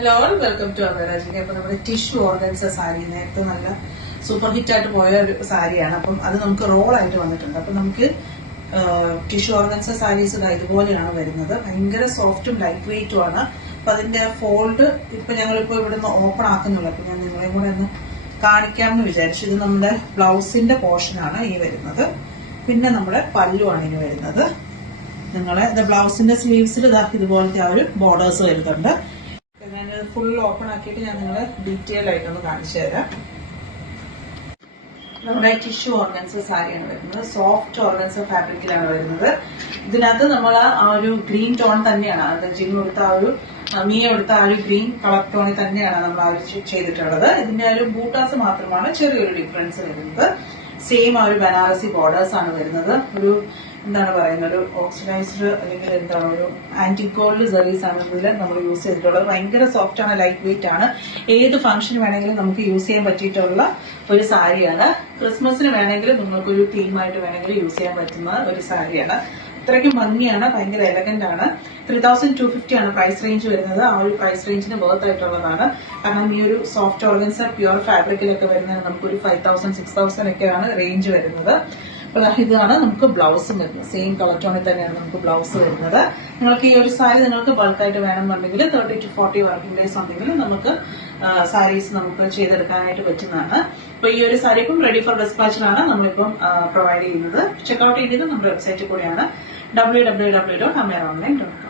Hello welcome to അവരാജിക്ക്. അപ്പൊ നമ്മുടെ tissue organza sari നേരത്തെ നല്ല സൂപ്പർ ഹിറ്റ് ആയിട്ട് പോയ ഒരു സാരിയാണ്. അപ്പം അത് നമുക്ക് റോൾ ആയിട്ട് വന്നിട്ടുണ്ട്. അപ്പൊ നമുക്ക് ടിഷ്യൂ ഓർഗൻസ സാരീസ് ഇതുപോലെയാണ് വരുന്നത്. ഭയങ്കര സോഫ്റ്റും ലൈറ്റ് വെയിറ്റും ആണ്. അപ്പൊ അതിന്റെ ഫോൾഡ് ഇപ്പൊ ഞങ്ങളിപ്പോ ഇവിടുന്ന് ഓപ്പൺ ആക്കുന്നുള്ളൂ. അപ്പൊ ഞാൻ നിങ്ങളെയും കൂടെ ഒന്ന് കാണിക്കാമെന്ന് വിചാരിച്ചു. ഇത് നമ്മുടെ ബ്ലൗസിന്റെ പോർഷനാണ് ഈ വരുന്നത്. പിന്നെ നമ്മുടെ പല്ലുവാണ് ഇനി വരുന്നത്. നിങ്ങളെ ബ്ലൗസിന്റെ സ്ലീവ്സിൽ ഇതുപോലത്തെ ആ ഒരു ബോർഡേഴ്സ് വരുന്നുണ്ട്. ഞാൻ ഫുൾ ഓപ്പൺ ആക്കിയിട്ട് ഞാൻ നിങ്ങളെ ഡീറ്റെയിൽ ആയിട്ടൊന്ന് കാണിച്ചു തരാം. നമ്മുടെ ടിഷ്യൂ ഓർഗൻസ സാരിയാണ് വരുന്നത്. സോഫ്റ്റ് ഓർഗൻസ ഫാബ്രിക്കിലാണ് വരുന്നത്. ഇതിനകത്ത് നമ്മൾ ആ ഒരു ഗ്രീൻ ടോൺ തന്നെയാണ്, ജിൻ കൊടുത്ത ആ ഒരു മിയ കൊടുത്ത ആ ഒരു ഗ്രീൻ കളർ ടോണിൽ തന്നെയാണ് നമ്മൾ ആ ഒരു ചെയ്തിട്ടുള്ളത്. ഇതിന്റെ ആ ഒരു ബൂട്ടാസ് മാത്രമാണ് ചെറിയൊരു ഡിഫറൻസ് വരുന്നത്. സെയിം ആ ഒരു ബനാറസി ബോർഡേഴ്സ് ആണ് വരുന്നത്. ഒരു എന്താണ് പറയുന്നത്, ഒരു ഓക്സിഡൈസ്ഡ് അല്ലെങ്കിൽ എന്താണ് ഒരു ആന്റി ഗോൾഡ് സെറീസ് ആണ് ഇതിൽ നമ്മൾ യൂസ് ചെയ്തിട്ടുള്ളത്. ഭയങ്കര സോഫ്റ്റ് ആണ്, ലൈറ്റ് വെയിറ്റ് ആണ്. ഏത് ഫംഗ്ഷന് വേണമെങ്കിലും നമുക്ക് യൂസ് ചെയ്യാൻ പറ്റിയിട്ടുള്ള ഒരു സാരിയാണ്. ക്രിസ്മസിന് വേണമെങ്കിലും നിങ്ങൾക്കൊരു തീമായിട്ട് വേണമെങ്കിൽ യൂസ് ചെയ്യാൻ പറ്റുന്ന ഒരു സാരിയാണ്. അത്രയ്ക്കും ഭംഗിയാണ്, ഭയങ്കര എലഗന്റ് ആണ്. 3250 ആണ് പ്രൈസ് റേഞ്ച് വരുന്നത്. ആ ഒരു പ്രൈസ് റേഞ്ചിന് വർത്ത് ആയിട്ടുള്ളതാണ്. കാരണം ഈ ഒരു സോഫ്റ്റ് ഓർഗൻസ പ്യുവർ ഫാബ്രിക്കിലൊക്കെ വരുന്നത് നമുക്കൊരു 5000 6000 ഒക്കെയാണ് റേഞ്ച് വരുന്നത്. അപ്പോൾ ഇതാണ് നമുക്ക് ബ്ലൗസും വരുന്നത്. സെയിം കളർ ടോണിൽ തന്നെയാണ് നമുക്ക് ബ്ലൗസ് വരുന്നത്. നിങ്ങൾക്ക് ഈ ഒരു സാരി നിങ്ങൾക്ക് ബൾക്കായിട്ട് വേണമെന്നുണ്ടെങ്കിൽ 30 to 40 വർക്കിംഗ് ഡേയ്സ് ഉണ്ടെങ്കിൽ നമുക്ക് സാരീസ് നമുക്ക് ചെയ്തെടുക്കാനായിട്ട് പറ്റുന്നതാണ്. അപ്പൊ ഈ ഒരു സാരി ഇപ്പം റെഡി ഫോർ ഡിസ്പാച്ചിലാണ് നമ്മളിപ്പം പ്രൊവൈഡ് ചെയ്യുന്നത്. ചെക്ക്ഔട്ട് ചെയ്യുന്നത് നമ്മുടെ വെബ്സൈറ്റിൽ കൂടെയാണ് www.amazon.online.com.